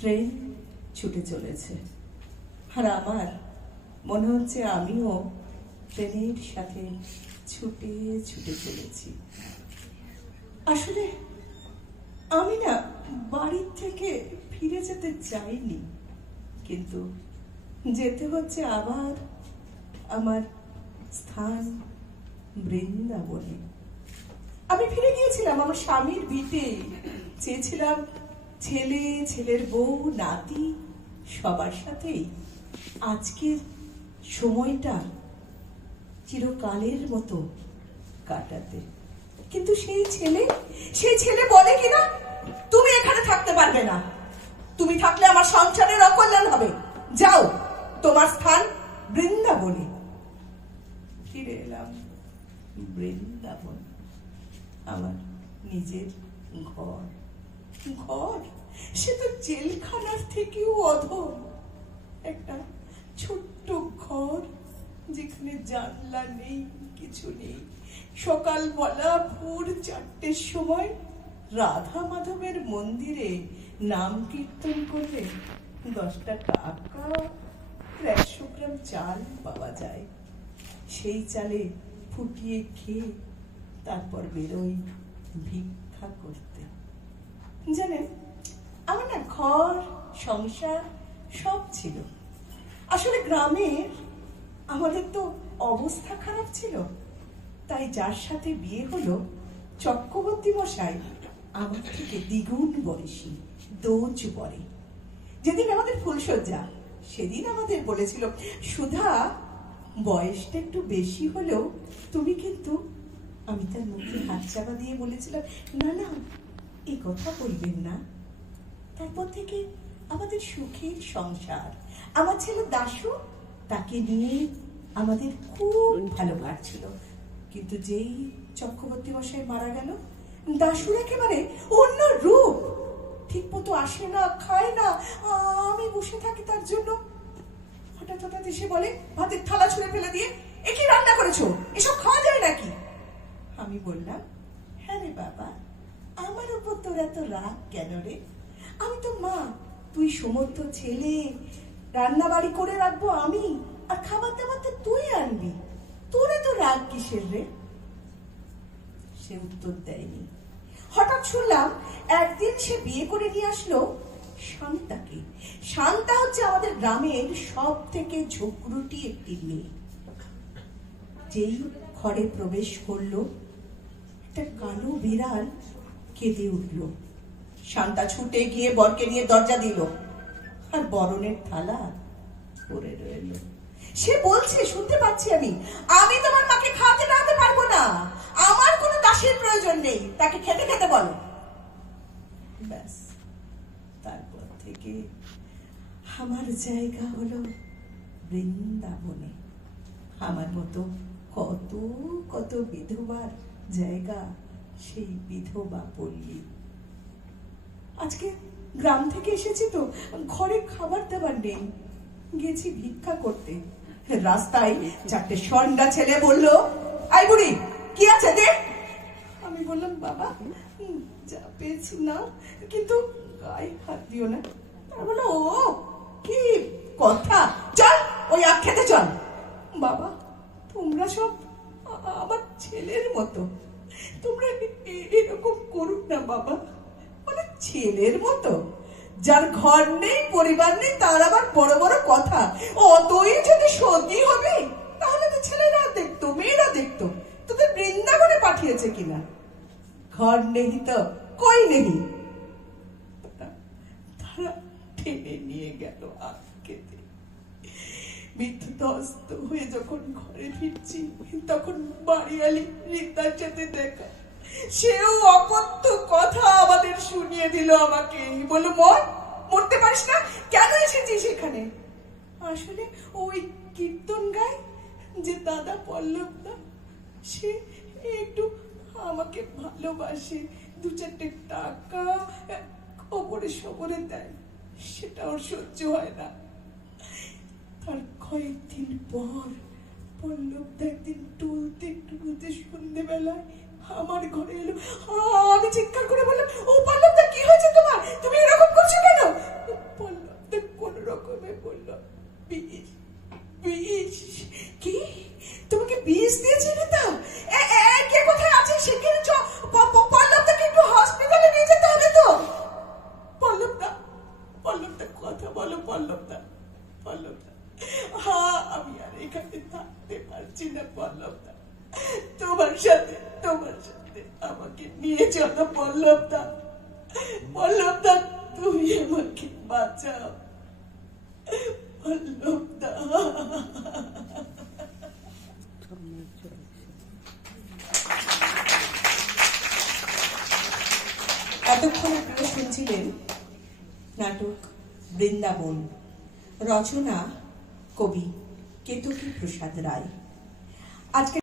Train ছুটে চলেছে, আর আমার মনে হচ্ছে আমিও ট্রেনের সাথে ছুটে ছুটে চলেছি। আসলে আমি না বাড়ির থেকে ফিরে যেতে চাইনি, কিন্তু যেতে হচ্ছে আবার আমার স্থান বৃন্দাবনে। আমি ফিরে গিয়েছিলাম আমার স্বামীর ভিটে, চেয়েছিলাম ছেলে, ছেলের বউ, নাতি সবার সাথেই আজকের সময়টা চিরকালের মতো কাটাতে। কিন্তু সেই ছেলে বলে কিনা, তুমি এখানে থাকতে পারবে না, তুমি থাকলে আমার সংসারের অকল্যাণ হবে, যাও, তোমার স্থান বৃন্দাবনে। ফিরে এলাম বৃন্দাবন, আমার নিজের ঘর। সে তো জেলখানার থেকেও অধম। একটা ছোট্ট ঘর, যেখানে জানলা নেই, কিছু নেই। সকালবেলা ভোর 4টের সময় রাধা মাধবের মন্দিরে নাম কীর্তন করলে 10টা টাকা 100 গ্রাম চাল পাওয়া যায়। সেই চালে ফুটিয়ে খেয়ে তারপর বেরোই ভিক্ষা করতে। জানেন, আমার না ঘর সংসার সব ছিল। আসলে গ্রামের আমাদের তো অবস্থা খারাপ ছিল, তাই যার সাথে বিয়ে হলো চক্রবর্তী মশাই আমার থেকে দ্বিগুণ বয়সী, দোজ পরে। যেদিন আমাদের ফুলসজ্জা, সেদিন আমাদের বলেছিল, সুধা বয়সটা একটু বেশি হলেও তুমি কিন্তু, আমি তার মুখে হাত চাপা দিয়ে বলেছিলাম, না না, এই কথা বলবেন না। তারপর থেকে আমাদের সুখের সংসার। আমার ছেলে দাশু, তাকে নিয়ে আমাদের খুব ভালো কাটছিল। কিন্তু যেই চক্রবর্তী মশাই মারা গেল, দাশুর একেবারে অন্য রূপ। ঠিক মতো আসে না, খায় না, আমি বসে থাকি তার জন্য। হঠাৎ হঠাৎ এসে বলে, ভাতের থালা ছুঁড়ে ফেলে দিয়ে, এ কি রান্না করেছো, এসব খাওয়া যায় নাকি? আমি বললাম, হ্যাঁ রে বাবা, আমার উপর তোর এত রাগ কেন রে? আমি তো মা, তুই সমর্থ ছেলে, রান্না বাড়ি করে রাখবো আমি, আর খাবার দাবার তো তুই আনবি, তোর এত রাগ কিসের রে? সে উত্তর দেয়নি। হঠাৎ শুনলাম একদিন সে বিয়ে করে নিয়ে আসলো শান্তাকে। শান্তা হচ্ছে আমাদের গ্রামের সব থেকে ঝোঁকরুটি একটি মেয়ে। যেই ঘরে প্রবেশ করলো, একটা কালো বিড়াল কেঁদে উঠল। শান্তা ছুটে গিয়ে বরকে নিয়ে দরজা দিল, আর বরণের থালা পড়ে রইল। সে বলছে, শুনতে পাচ্ছি আমি তোমার মাকে খাওয়াতে দাওয়াতে পারবো না, আমার কোনো দাসের প্রয়োজন নেই, তাকে খেতে খেতে বলো। ব্যাস, তারপর থেকে আমার জায়গা হলো বৃন্দাবনে। আমার মতো কত কত বিধবার জায়গা সেই বিধবা পল্লী। আজকে গ্রাম থেকে এসেছি তো, ঘরে খাবার দাবার নেই, গেছি ভিক্ষা করতে। রাস্তায় 4টে সন্ডা ছেলে বললো, আই বুড়ি, কি আছে দে? আমি বললাম, বাবা যা পেয়েছি না, কিন্তু গায়ে হাত দিও না। তারা বললো, ও কি কথা, চল ওই আখ খেতে চল। বাবা, তোমরা সব আমার ছেলের মতো, তোমরা এরকম করুন না বাবা। মানে ছেলের মতো? যার ঘর নেই, পরিবার নেই, তার আবার বড় বড় কথা। অতই যদি সত্যি হবে, তাহলে তো ছেলেরা দেখতো, মেয়েরা দেখতো তোদের বৃন্দাবনে পাঠিয়েছে কিনা। ঘর নেই তো কই নেই। তারা টেনে নিয়ে গেল আখ খেতে। বিধ্বস্ত হয়ে যখন ঘরে ফিরছি, তখন বাড়িয়ালি রীতার সাথে দেখা। সেও অকথ্য কথা আমাদের শুনিয়ে দিল আমাকে। বলল, মরতে পারিস না, কেন এসেছিস এখানে? আসলে ওই কীর্তন গায় যে দাদা পল্লব দা, সে একটু আমাকে ভালোবাসে, 2-4 টাকা খবরে সবরে দেয়, সেটা ওর সহ্য হয় না। তার কয়েকদিন পর পল্লব দা একদিন টুলতে টুলতে সন্ধ্যেবেলায় আমার ঘরে এলো। আমি চিৎকার করে বললাম, ও পল্লব দা, কি হয়েছে তোমার? তুমি এরকম করছো কেন? আমাকে নিয়ে চলো পল্লব দা, পল্লব দা তুমি আমাকে বাঁচাও পল্লব দা। এতক্ষণ আপনারা শুনছিলেন নাটক বৃন্দাবন, রচনা কবি কেতকী প্রসাদ রায়। আজকে